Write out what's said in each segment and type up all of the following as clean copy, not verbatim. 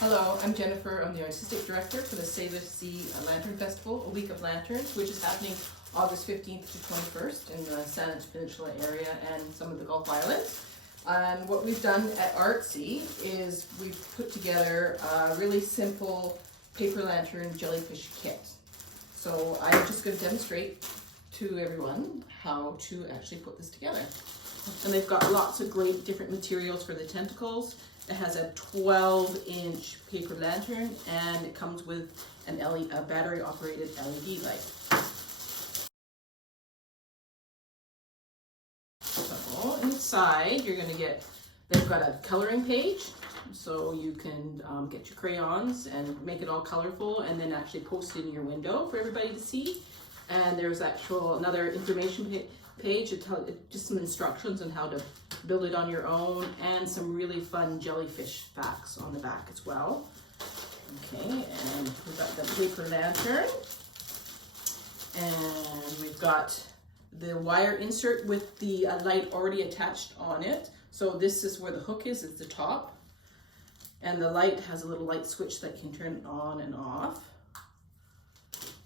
Hello, I'm Jennifer. I'm the Artistic Director for the Save the Sea Lantern Festival, a week of lanterns, which is happening August 15th to 21st in the Sandwich Peninsula area and some of the Gulf Islands. And what we've done at Artsy is we've put together a really simple paper lantern jellyfish kit. So I'm just going to demonstrate to everyone how to actually put this together. And they've got lots of great different materials for the tentacles. It has a 12-inch paper lantern and it comes with a battery-operated LED light. So inside you're going to get, they've got a coloring page, so you can get your crayons and make it all colorful and then actually post it in your window for everybody to see. And there's another information page, just some instructions on how to build it on your own, and some really fun jellyfish facts on the back as well. Okay, and we've got the paper lantern, and we've got the wire insert with the light already attached on it. So this is where the hook is, it's the top, and the light has a little light switch that can turn it on and off.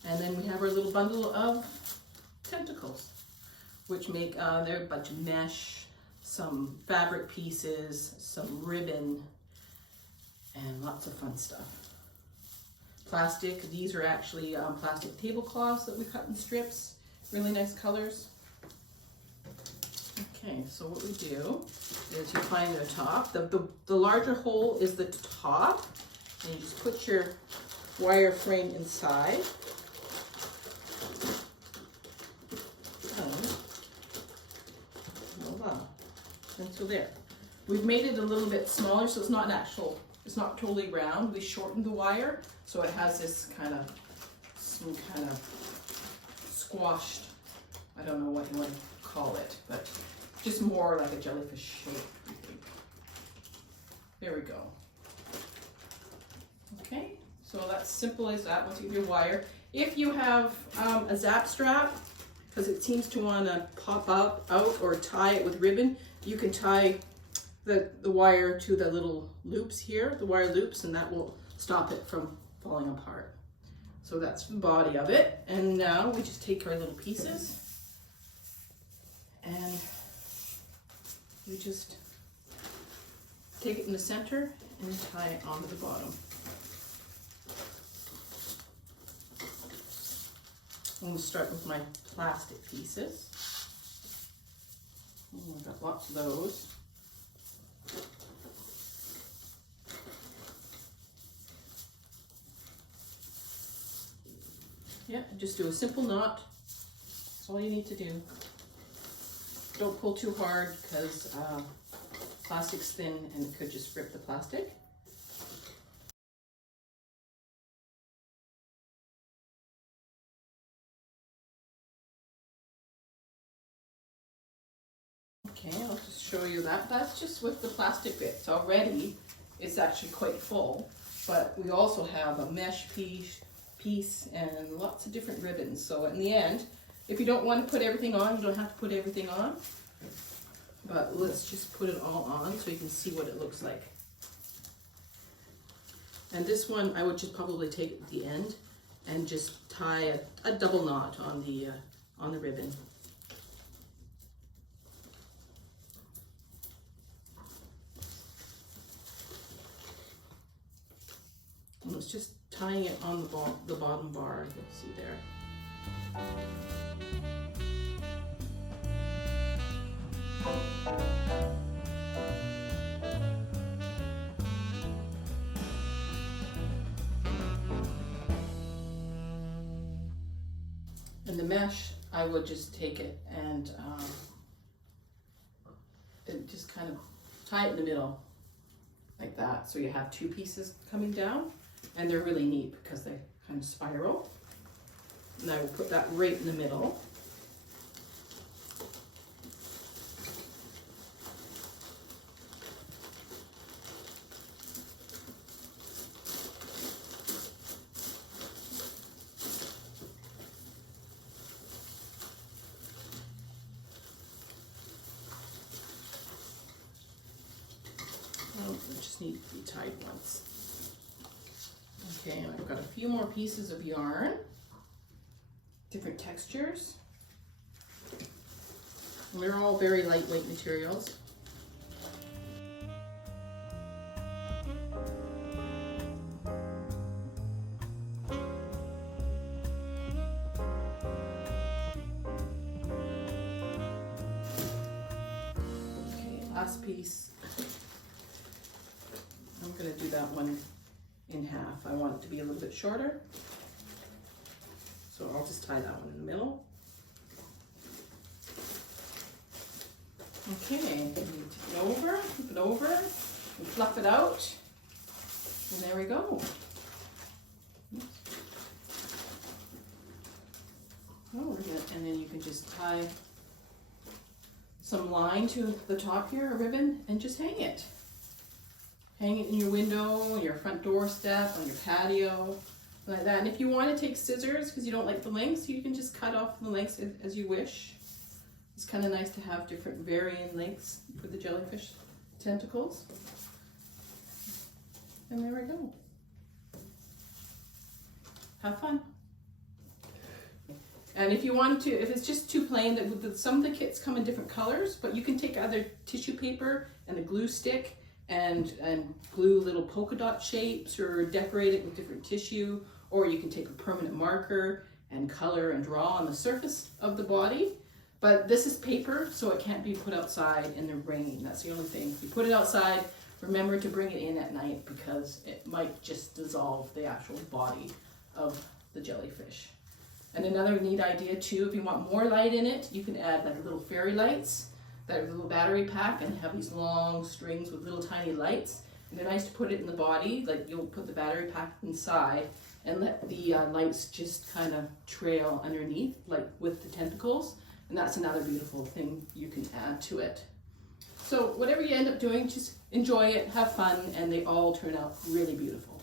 And then we have our little bundle of tentacles, which make they're a bunch of mesh, some fabric pieces, some ribbon, and lots of fun stuff. Plastic, these are actually plastic tablecloths that we cut in strips, really nice colors. Okay, so what we do is you find the top. The larger hole is the top, and you just put your wire frame inside. And so there. We've made it a little bit smaller, so it's not it's not totally round. We shortened the wire, so it has this some kind of squashed, I don't know what you want to call it, but just more like a jellyfish shape, I think. There we go. Okay, so that's simple as that once you get your wire. If you have a zap strap, because it seems to want to pop out or tie it with ribbon, you can tie the wire to the little loops here, the wire loops, and that will stop it from falling apart. So that's the body of it. And now we just take our little pieces and we just take it in the center and tie it onto the bottom. I'm going to start with my plastic pieces. I've got lots of those. Yeah, just do a simple knot. That's all you need to do. Don't pull too hard because plastic's thin and it could just rip the plastic. Okay, I'll just show you that. That's just with the plastic bits. Already, it's actually quite full, but we also have a mesh piece and lots of different ribbons. So in the end, if you don't want to put everything on, you don't have to put everything on, but let's just put it all on so you can see what it looks like. And this one, I would just probably take it at the end and just tie a double knot on the ribbon. And it's just tying it on the bottom bar, you'll see there. And the mesh, I would just take it and just kind of tie it in the middle like that. So you have two pieces coming down. And they're really neat because they kind of spiral. And I will put that right in the middle. Oh, I just need to be tied once. Okay, and I've got a few more pieces of yarn, different textures. They're all very lightweight materials. Okay, last piece. I'm going to do that one in half. I want it to be a little bit shorter. So I'll just tie that one in the middle. Okay, flip it over, and fluff it out. And there we go. Oh, and then you can just tie some line to the top here, a ribbon, and just hang it. Hang it in your window, your front doorstep, on your patio, like that. And if you want to take scissors, because you don't like the lengths, you can just cut off the lengths as you wish. It's kind of nice to have different varying lengths for the jellyfish tentacles. And there we go. Have fun. And if you want to, if it's just too plain, some of the kits come in different colors, but you can take either tissue paper and a glue stick and glue little polka dot shapes or decorate it with different tissue, or you can take a permanent marker and color and draw on the surface of the body. But this is paper, so it can't be put outside in the rain. That's the only thing. If you put it outside, remember to bring it in at night because it might just dissolve the actual body of the jellyfish. And another neat idea too, if you want more light in it, you can add like little fairy lights, that little battery pack, and have these long strings with little tiny lights. And they're nice to put it in the body, like you'll put the battery pack inside and let the lights just kind of trail underneath, like with the tentacles. And that's another beautiful thing you can add to it. So whatever you end up doing, just enjoy it, have fun, and they all turn out really beautiful.